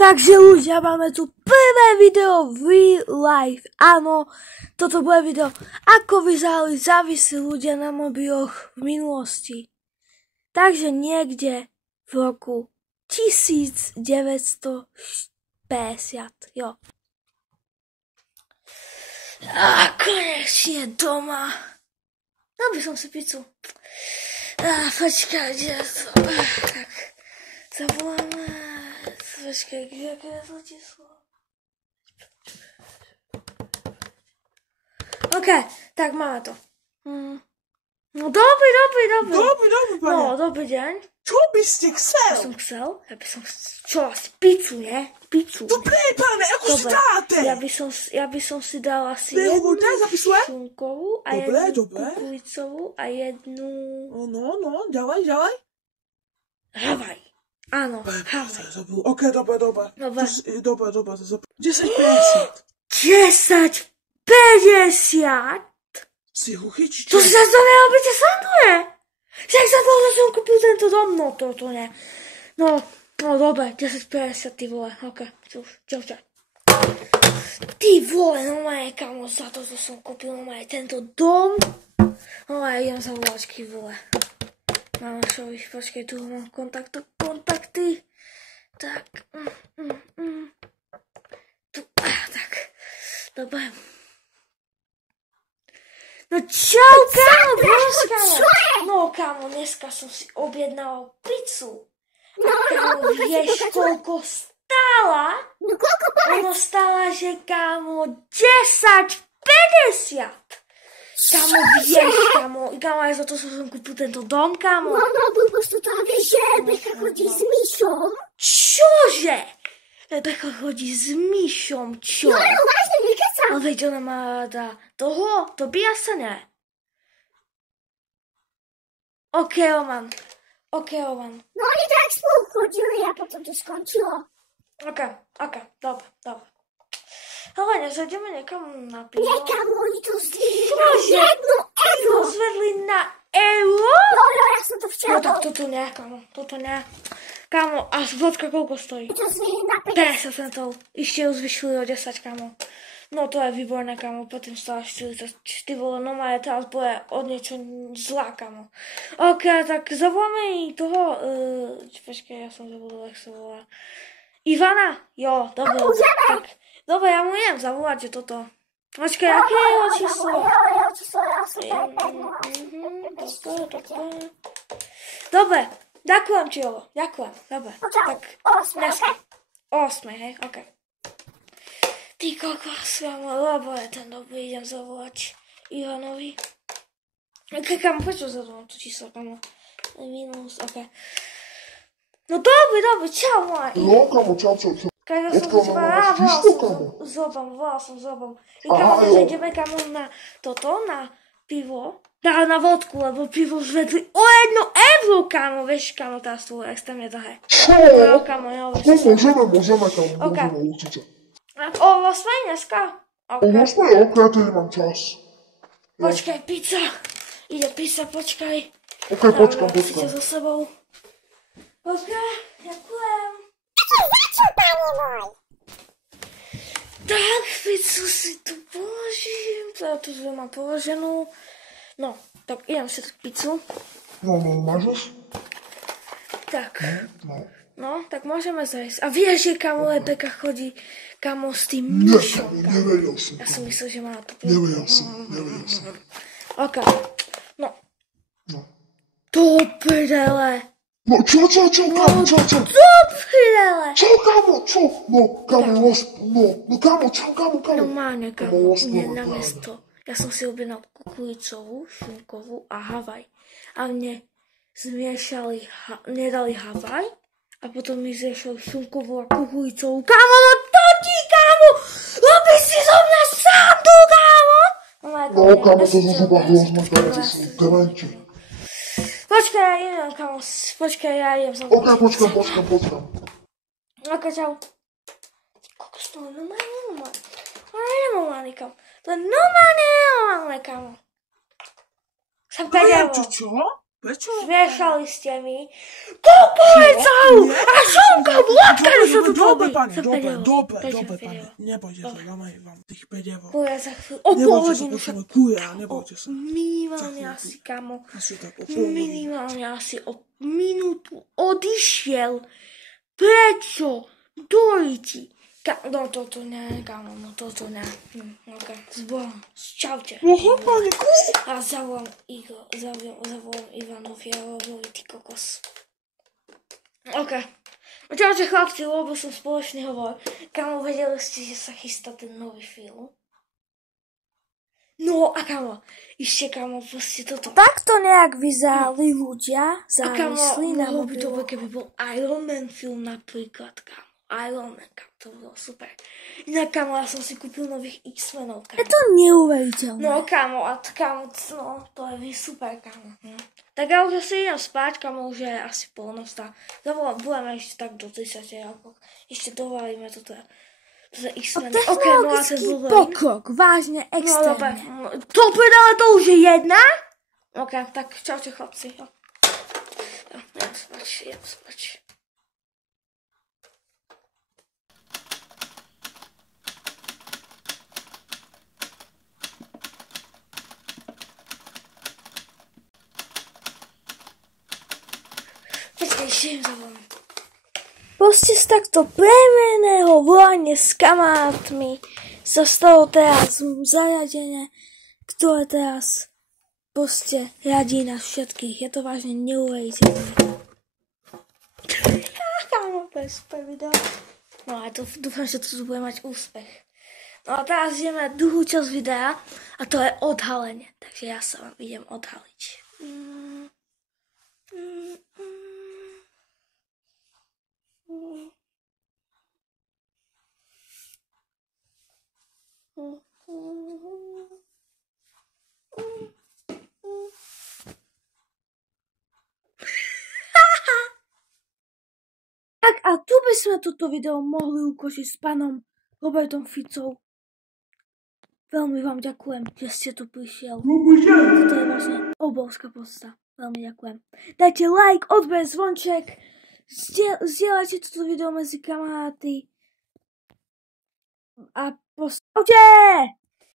Takže ľudia, máme tu prvé video v real life. Áno, toto bude video, ako vyzerali závislí ľudia na mobiloch v minulosti. Takže niekde v roku 1950, jo. A konečne doma. Dal by som si pizzu. Počkaj, kde to? Tak, zavoláme. Počkaj, aké je to číslo? OK, tak máme to. No dobrý. Pane. No, dobrý deň. Čo by ste chcel? Ja by som čo, asi pizzu, nie? Pizzu. Dobre, pane, ako státe? Ja by som si dal asi Nehovorte, jednu zapisujem. šunkovú a Dobre, jednu dobre. kukulicovú a jednu No, ďalej. Havaj. Áno, Havaj. OK, dobre. Dobre. 10,50. 10,50? Si hluchý, či To čo? sa to nerobíte sranduje. Však sa to, že som kúpil tento dom, no to ne. No dobre, 10,50 ty vole, OK, čau. Ty vole, no maje, kamo, za to, že som kúpil, no maje, tento dom. No maje, idem za volačky, vole. Mamošovi, počkej, tu mám kontakty. Tak, tu, tak, dobre. No čau, kámo, No, kámo, dneska som si objednal pizzu. A kámo, vieš, koľko stála? No koľko povedz? Ono stála, že kámo, 10,50. Kámo, vieš, kámo, aj za to som kúpil tento dom, kámo. No, blbost to vieš, že Rebeka chodí s Myšom. Čože? Rebeka chodí s Myšom, čo? No, vážne, nekecam. No veď ona má rada toho, Tobiasa ne. OK, Roman. No, oni tak spolu chodili a potom to skončilo. OK, dobre. Ale nezajdeme niekam na pivo. Nekam, oni to zdvihli na Čože? 1 euro. Zvedli na euro? No, ja som to včera No tak toto ne, kámo, Kámo, a vodka koľko stojí? to zdvihli na 50 50. centov. Ešte ju zvyšili o 10, kámo. No to je výborné, kámo, potom stále 40. Ty vole, no má je teraz bude od niečo zlá, kámo. OK, tak zavoláme i toho, počkej, ja som zabudol, jak sa volá. Ivana? Jo, dobre. Tak, dobre, ja mu idem zavolať, že toto. Počkej, aké je jeho číslo? Jeho číslo je 855. Dobre, ďakujem ti, Jovo, ďakujem, dobre. Počkaj, Tak, 8, dneska. 8, hej, OK. Ty kokos, lebo je ten dobrý, idem zavolať Ivanovi. OK, kamo, poď zavolám to číslo, kamo. Minus, OK. No dobrý, čau, moja. No, kamo, čau. Kaj ja som Odkiaľ začala, máš čisto, kamo? volal som zobom. I Aha, kamo, jo. ideme kamo na toto, na pivo. Na vodku, lebo pivo zvedli o 1 euro, kamo, vieš, kamo, teraz tu extrémne drahé. Čo? No, kamo, jo, No, vieš. môžeme, kamo, OK. môžeme určite. O 8 dneska? OK. OK, ja tedy mám čas. Počkaj, pizza. Ide pizza, počkaj. OK, počkam. Ide so sebou. OK, ďakujem. Tak, pizzu si tu položím. Ja tu mám položenú. No, tak idem si tak pizzu. No, máš? Tak, No. no, tak môžeme zajsť. A vieš, že kamo Rebeka chodí kamo s tým Nie, mužom. kamo, nevedel som Ja to. som myslel, že má to. Nevedel som. OK, no. No. To prdele. No, čo, kamo, čo? To prdele. Čo, kamo, čo? No, kamo, čo, kamo. Normálne, Kamo, kamo, rozprávaj, mne na mesto. Ja som si objednal kukulicovú, šunkovú a Havaj. A mne zmiešali, nedali Havaj a potom mi zmiešali šunkovú a kukulicovú. Kámo, no to ti, kámo! Robíš si zo mňa srandu, kámo! No, kamo, to sú zuba hrozné, kamo, to sú dementi. Počkaj, ja idem, kámo, ja idem za OK, počkam. OK, čau. Kokos, to je normálne. To je nenormálne, kámo. To je normálne, kámo. Som 5 eur. Čo? Prečo? Zmiešali ste mi kukulicou a šunkou vodkami sú tu Dobre, doby. pane, dobre, pane. Nebojte sa, dáme vám tých 5 €. Kuja za chvíľu, o pol Nebojte sa, hodinu. počúvaj, kuja, nebojte sa. Minimálne asi, kamo. Asi tak o pol hodiny. Minimálne asi o minútu odišiel. Prečo? Dojiti. No toto ne, kámo, no toto ne. Ok, zbolám. Čaute. Pane, A zavolám Ivanovi a Robovi, ty kokos. Ok. Čaute chlapci, lebo som spoločný hovor. Kámo, vedeli ste, že sa chystá ten nový film? No a kámo, ešte kámo, proste toto. Takto nejak vyzerali ľudia A kámo, závislí na mohol by to mobiloch. byť, keby bol Iron Man film napríklad, kámo. Iron Man, kámo, to bolo super. Inak, kámo, ja som si kúpil nových X-menov, kámo. Je to neuveriteľné. No, kámo, no, to je super, kámo. Tak ja už asi idem spať, kámo, už je asi polnoc. Budeme ešte tak do 10 rokov. Ešte dovalíme toto X-Men. Technologický pokrok, vážne, No, dobre. extrémne. To povedala, to už je jedna? Ok, tak čaute, chlapci. Idem spať. Počkej, ešte im zavolám. Proste z takto premeného volania s kamarátmi sa stalo teraz zariadenie, ktoré teraz proste radí nás všetkých. Je to vážne neuveriteľné. Kámo, to je super video. No a dúfam, že to bude mať úspech. No a teraz ideme na druhú časť videa a to je odhalenie. Takže ja sa vám idem odhaliť. Tak a tu by sme toto video mohli ukončiť s pánom Robertom Ficou. Veľmi vám ďakujem, že ste tu prišiel. Toto je vlastne obrovská podsta. Veľmi ďakujem. Dajte like, odber, zvonček. Zdieľajte toto video medzi kamaráty. A postavte!